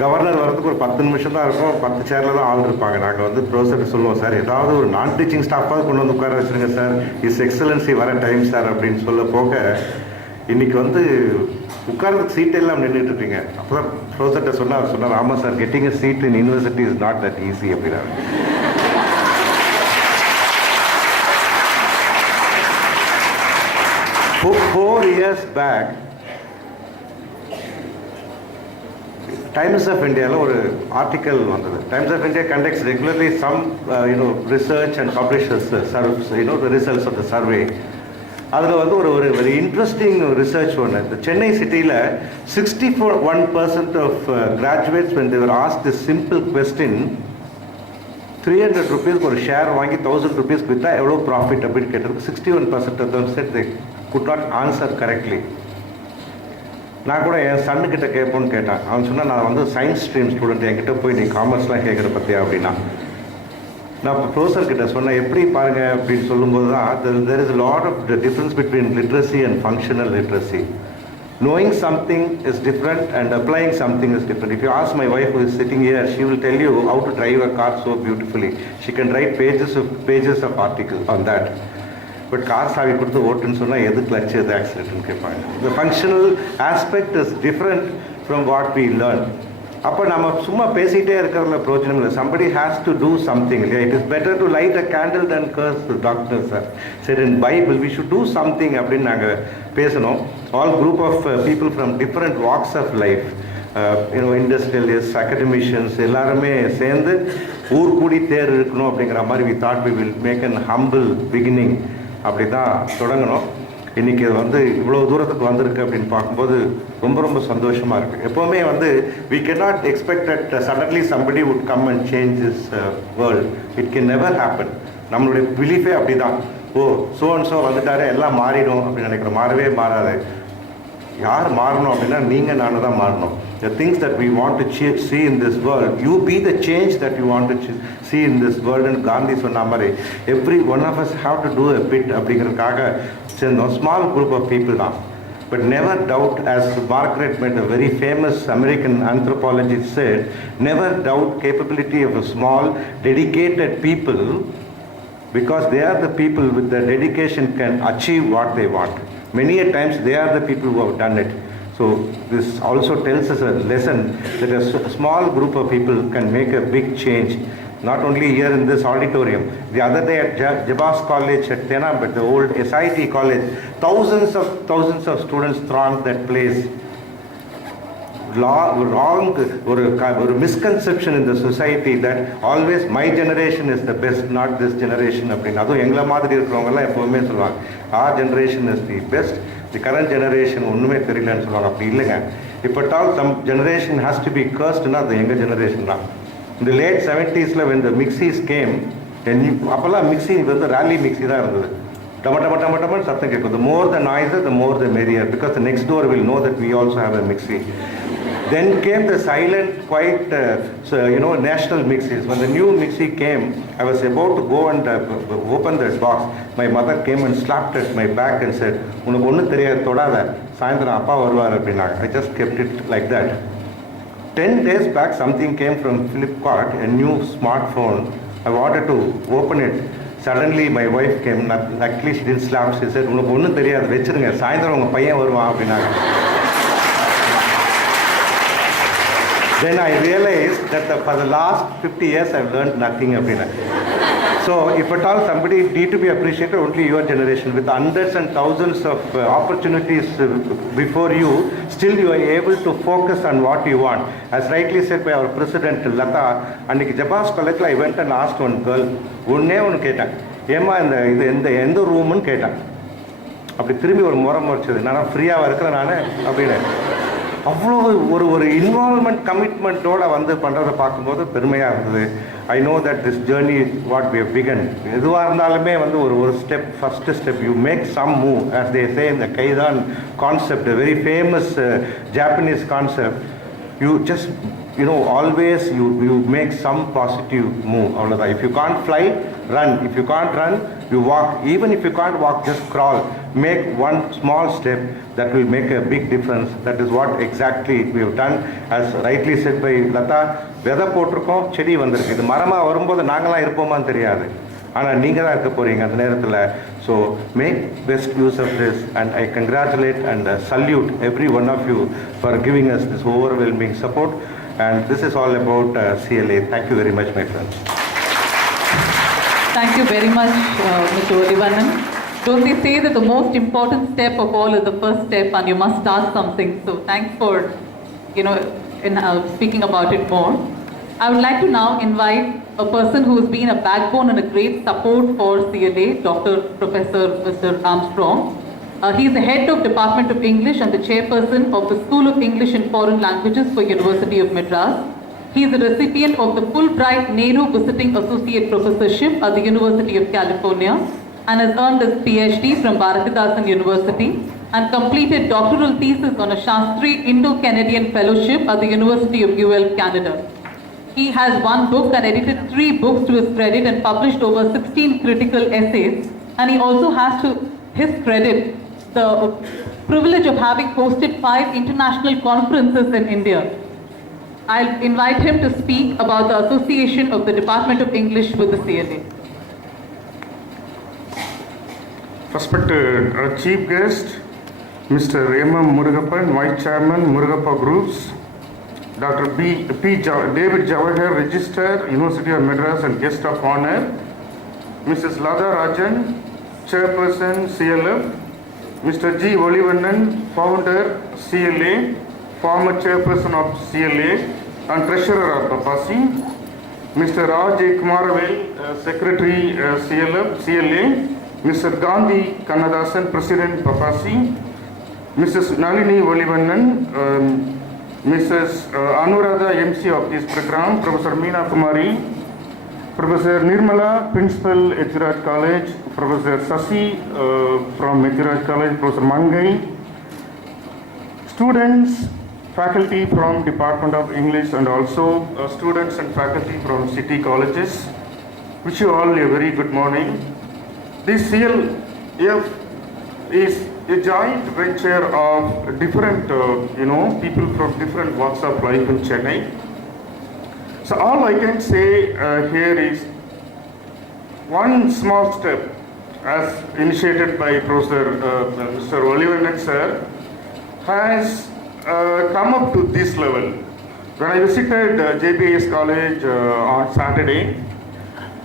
Governor வரதுக்கு ஒரு 10 நிமிஷம் தான் இருக்கும், 10 சேரில் தான் ஆள் இருப்பாங்க. நாங்கள் வந்து ப்ரொஃபஸர் சொல்லுவோம், சார் ஏதாவது ஒரு நான் டீச்சிங் ஸ்டாஃபாக கொண்டு வந்து உட்கார வச்சுருங்க சார், இஸ் எக்ஸலன்சி வர டைம் சார் அப்படின்னு சொல்ல போக இன்றைக்கி வந்து உட்காரதுக்கு சீட் எல்லாம் நின்றுட்டு இருக்கீங்க. அப்போ தான் ப்ரொஃபஸர்கிட்ட சொன்னார், ஆமாம் sir, getting a seat in university is not that easy அப்படின்னாரு. 4 years back, Times of India ஒரு ஆர்டிக்கல் வந்தது. Times of India conducts regularly some research and publishes the results of the survey. அதில் வந்து ஒரு வெரி இன்ட்ரெஸ்டிங் ரிசர்ச் ஒன்று. இந்த சென்னை சிட்டியில் 61% of graduates when they were asked this simple question, 300 rupees ஒரு share வாங்கி 1000 rupees விற்றா எவ்வளோ ப்ராஃபிட் அப்படின்னு கேட்டதுக்கு 61% of them said they could not answer correctly. நான் கூட என் சன்னுக்கிட்ட கேட்போன்னு கேட்டேன். அவன் சொன்னால், நான் வந்து சயின்ஸ் ஸ்ட்ரீம் ஸ்டூடெண்ட், என்கிட்ட போய் நீ காமர்ஸ்லாம் கேட்குற பற்றியா அப்படின்னா. நான் இப்போ ப்ரொஃபஸர்கிட்ட சொன்னேன், எப்படி பாருங்கள் அப்படின்னு சொல்லும்போது தான் there is a lot of the difference between literacy and functional literacy. Knowing something is different and applying something is different. If you ask my wife who is sitting here, she will tell you how to drive a car so beautifully. She can write pages of articles on that. But car சாவி கொடுத்து ஓட்டுன்னு சொன்னால் எது clutch எது ஆக்சிடென்ட்னு கேட்பாங்க. The functional aspect is different from what we learn. அப்போ நம்ம சும்மா பேசிகிட்டே இருக்கிறதுல பிரயோஜனம் இல்லை. somebody has to do something. It is better to light a candle than curse the darkness. said in Bible we should do something அப்படின்னு நாங்கள் பேசணும். All group of people from different walks of life, industrialists, academicians எல்லாருமே சேர்ந்து ஊர் கூடி தேர் இருக்கணும் அப்படிங்கிற மாதிரி we thought we will make an humble beginning. அப்படி தான் தொடங்கணும். இன்றைக்கி வந்து இவ்வளோ தூரத்துக்கு வந்திருக்கு அப்படின்னு பார்க்கும்போது ரொம்ப ரொம்ப சந்தோஷமாக இருக்குது. எப்போவுமே வந்து we cannot expect that suddenly somebody would come and change this world. It can never happen. நம்மளுடைய பிலீஃபே அப்படி தான். ஸோ அண்ட் ஸோ வந்துட்டாரு எல்லாம் மாறிடும் அப்படின்னு நினைக்கிறோம். மாறவே மாறாது. யார் மாறணும் அப்படின்னா நீங்கள் நானும் தான் மாறணும். The things that we want to see in this world, you be the change that you want to see in this world. And Gandhi சொன்ன மாதிரி every one of us have to do a bit அப்படிங்கிறதுக்காக சேர்ந்தோம். Small group of people தான். But never doubt, as Margaret Mead, a very famous American anthropologist, said, never doubt capability of a small dedicated people, because they are the people with the dedication can achieve what they want. Many a times they are the people who have done it. So this also tells us a lesson that a small group of people can make a big change, not only here in this auditorium. The other day at Jabas College at Tenam, but the old SIT college, thousands of students thronged that place. Wrong or misconception in the society that always my generation is the best, not this generation அப்படின்னு. அதுவும் எங்களை மாதிரி இருக்கிறவங்கலாம் எப்போவுமே சொல்லுவாங்க, our generation is the best, the current generation ஒன்றுமே தெரியலன்னு சொல்லுவாங்க. அப்படி இல்லைங்க. இப்போ டால் some generation has to be cursed-னா அது எங்கள் ஜெனரேஷன் தான். இந்த late 70s when the mixies came, அப்போல்லாம் மிக்சி வந்து ராலி மிக்சி தான் இருந்தது. டமட்டமட்டமட்டமன்னு சத்தம் கேட்கும். The more the noise, the more the merrier, because the next door will know that we also have a mixie. Then came the silent, quiet, national mixies. When the new mixie came, I was about to go and open that box. My mother came and slapped at my back and said, "உனக்கு ஒன்றும் தெரியாது, தொடாத, சாயந்தரம் அப்பா வருவார்" அப்படின்னாங்க. I just kept it like that. 10 days back, something came from Flipkart, a new smartphone. I wanted to open it. Suddenly my wife came. Luckily she didn't slap. She said, "உனக்கு ஒன்றும் தெரியாது, வச்சிருங்க, சாயந்தரம் உங்கள் பையன் வருவான்" அப்படின்னாங்க. Then I realized that for the last 50 years I've learned nothing அப்படின்னா. So if at all somebody need to be appreciated, only your generation with hundreds and thousands of opportunities before you, still you are able to focus on what you want. As rightly said by our president Lata, அன்னைக்கு ஜபாஸ் காலேஜில் I went and asked one girl, ஒன்று கேட்டேன், ஏமா இந்த எந்த ரூம்னு கேட்டேன். அப்படி திரும்பி ஒரு முறை முறைச்சது, நான் ஃப்ரீயாக இருக்கிறேன் நான் அப்படின்னு. அவ்வளோ ஒரு இன்வால்மெண்ட் கமிட்மெண்ட்டோடு வந்து பண்ணுறதை பார்க்கும்போது பெருமையாக இருந்தது. I know that this journey what we have begun. எதுவாக இருந்தாலுமே வந்து ஒரு step, first step you make some move. As they say இந்த கைதான் concept, very famous Japanese concept. you just, always you make some positive move. If you can't fly, run. If you can't run, you walk. Even if you can't walk, just crawl. Make one small step that will make a big difference. That is what exactly we have done. As rightly said by Lata, வெதை போட்டிருக்கோம், செடி வந்திருக்கு. இது மரமாக வரும்போது நாங்களாம் இருப்போமான்னு தெரியாது, ஆனால் நீங்கள் தான் இருக்க போகிறீங்க அந்த நேரத்தில். So make best use of this, and I congratulate and salute every one of you for giving us this overwhelming support. And this is all about CLA. Thank you very much, my friends. Thank you very much, Mr. Olivannan. Don't they say that the most important step of all is the first step, and you must start something. So thanks for, speaking about it more. I would like to now invite a person who has been a backbone and a great support for CLA, Dr. Professor Mr. Armstrong. He is the head of Department of English and the chairperson of the School of English and Foreign Languages for University of Madras. He is a recipient of the Fulbright Nehru Visiting Associate Professorship at the University of California and has earned his PhD from Bharathidasan University and completed doctoral thesis on a Shastri Indo-Canadian Fellowship at the University of UL, Canada. He has one book and edited 3 books to his credit and published over 16 critical essays, and he also has to his credit the privilege of having hosted 5 international conferences in India. I'll invite him to speak about the association of the Department of English with the CLA. Respected Chief Guest, Mr. M.M. Murugappan, Vice Chairman, Murugappa Groups, Dr. David Jawahar, Register, University of Madras and Guest of Honor, Mrs. Lada Rajan, Chairperson, CLF, Mr. G. Olivannan, Founder, CLA, former Chairperson of CLA and Treasurer of Papasi, Mr. R.J. Kumaravel, Secretary, CLA, Mr. Gandhi Kannadasan, President, Papasi, Mrs. Nalini Olivannan, Mrs. Anuradha, MC of this program, Professor Meena Kumari, Professor Nirmala, Principal, Ethiraj College, Professor Sasi from Ethiraj College, Professor Mangai, students, faculty from Department of English and also students and faculty from city colleges. Wish you all a very good morning. This CLF is a joint venture of different, people from different walks of life in Chennai. So all I can say here is one small step as initiated by Professor Mr. Olivannan sir has come up to this level. When I visited JBS College on Saturday,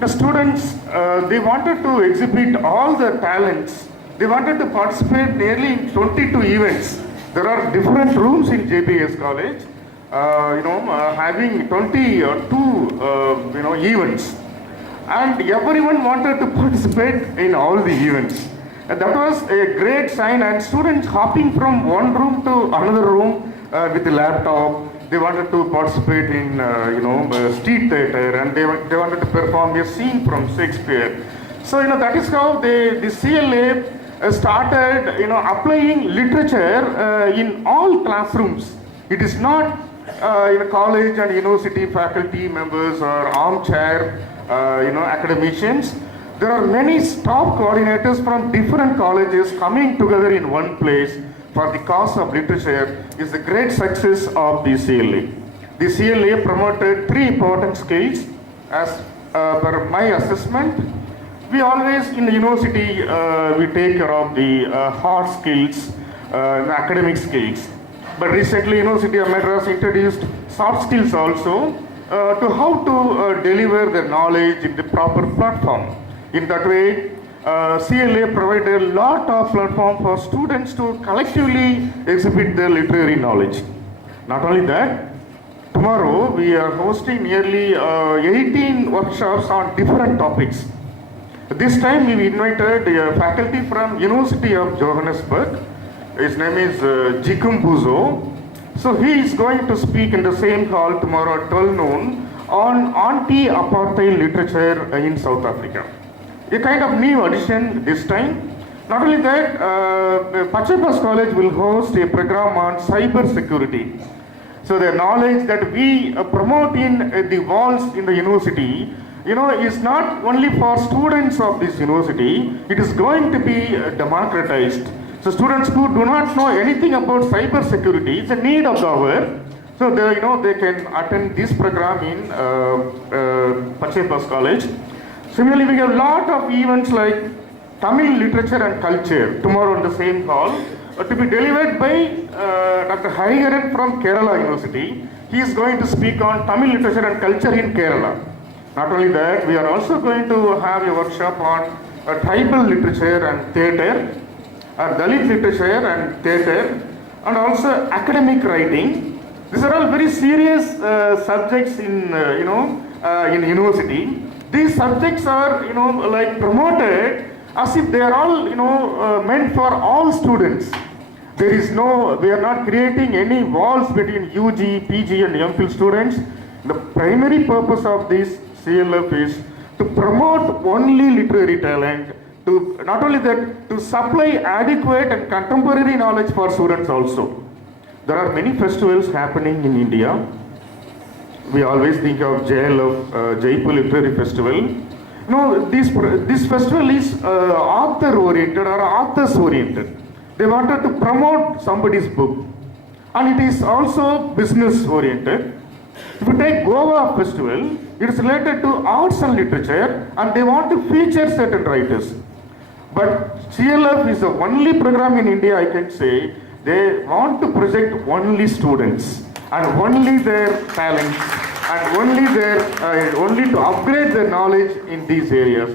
the students, they wanted to exhibit all the talents. They wanted to participate nearly in 22 events. There are different rooms in JBS College. Having 22 events, and everyone wanted to participate in all the events. And that was a great sign, and students hopping from one room to another room with a laptop. They wanted to participate in street theater, and they wanted to perform a scene from Shakespeare. So that is how the CLA started applying literature in all classrooms. It is not college and university faculty members or armchair academicians. There are many staff coordinators from different colleges coming together in one place for the cause of literature is the great success of the CLA. The CLA promoted 3 important skills as per my assessment. We always in the university we take care of the hard skills, the academic skills. But recently University of Madras introduced soft skills also to how to deliver the knowledge in the proper platform. In that way, CLA provided a lot of platform for students to collectively exhibit their literary knowledge. Not only that, tomorrow we are hosting nearly 18 workshops on different topics. This time we invited a faculty from University of Johannesburg. His name is Jikum Buzo. So he is going to speak in the same hall tomorrow at 12 noon on anti-apartheid literature in South Africa. A kind of new addition this time. Not only that, Pachapas College will host a program on cyber security. So the knowledge that we promote in the walls in the university, is not only for students of this university, it is going to be democratized. So students who do not know anything about cyber security, it's a need of the hour. So they can attend this program in Pachepas College. Similarly, we have a lot of events like Tamil literature and culture tomorrow on the same hall, to be delivered by Dr. Hariharan from Kerala University. He is going to speak on Tamil literature and culture in Kerala. Not only that, we are also going to have a workshop on tribal literature and theatre, Dalit literature and theatre, and also academic writing. These are all very serious subjects in university. These subjects are promoted as if they are all meant for all students. We are not creating any walls between UG, PG and MPhil students. The primary purpose of this CLF is to promote only literary talent, to not only that, to supply adequate and contemporary knowledge for students also. There are many festivals happening in India. We always think of Jaipur Literary Festival. This festival is author-oriented or authors-oriented. They wanted to promote somebody's book. And it is also business-oriented. If you take Goa Festival, it is related to arts and literature, and they want to feature certain writers. But CLF is the only program in India, I can say, they want to project only students and only their talents and only to upgrade their knowledge in these areas.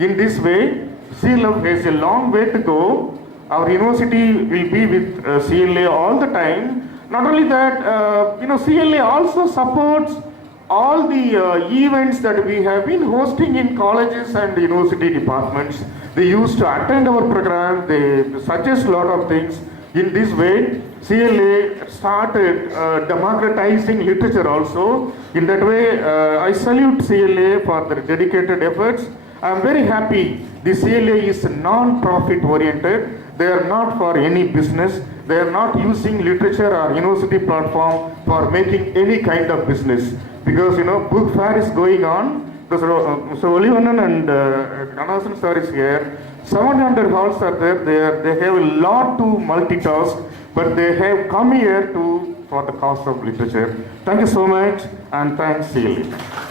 In this way, CLF has a long way to go. Our university will be with CLA all the time. Not only that, CLA also supports all the events that we have been hosting in colleges and university departments. They used to attend our program, they suggest a lot of things. In this way, CLA started democratizing literature also. In that way, I salute CLA for their dedicated efforts. I am very happy the CLA is non-profit oriented. They are not for any business. They are not using literature or university platform for making any kind of business. Because book fair is going on. So Olivanan and Kanasan sir is here. 700 halls are there. They have a lot to multitask, but they have come here for the cause of literature. Thank you so much, and thanks CLA.